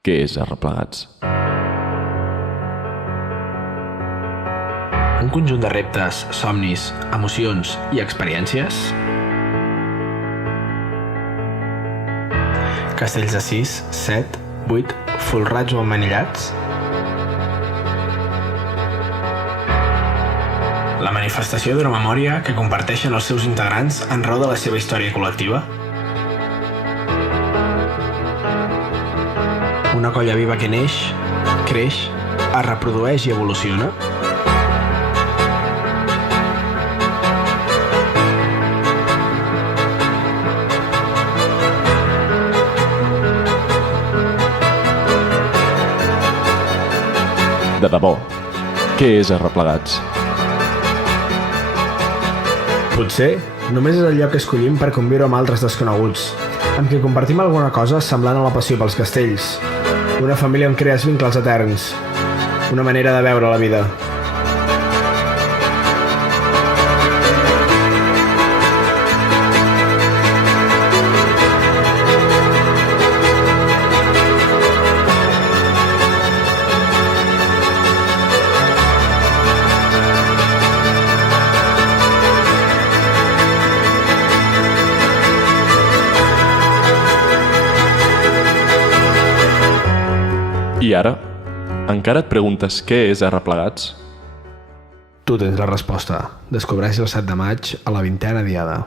Què és Arreplegats? Un conjunt de reptes, somnis, emocions i experiències. Castells de 6, 7, 8, folrats o emmanillats. La manifestació d'una memòria que comparteixen els seus integrants en raó de la seva història col·lectiva. Una colla viva que neix, creix, es reprodueix i evoluciona. De debò, què és Arreplegats? Potser només és el lloc que escollim per conviure amb altres desconeguts, amb qui compartim alguna cosa semblant a la passió pels castells, una família on crees vincles eterns, una manera de veure la vida. I ara, encara et preguntes què és Arreplegats? Tu tens la resposta. Descobreix el 7 de maig a la 20a diada.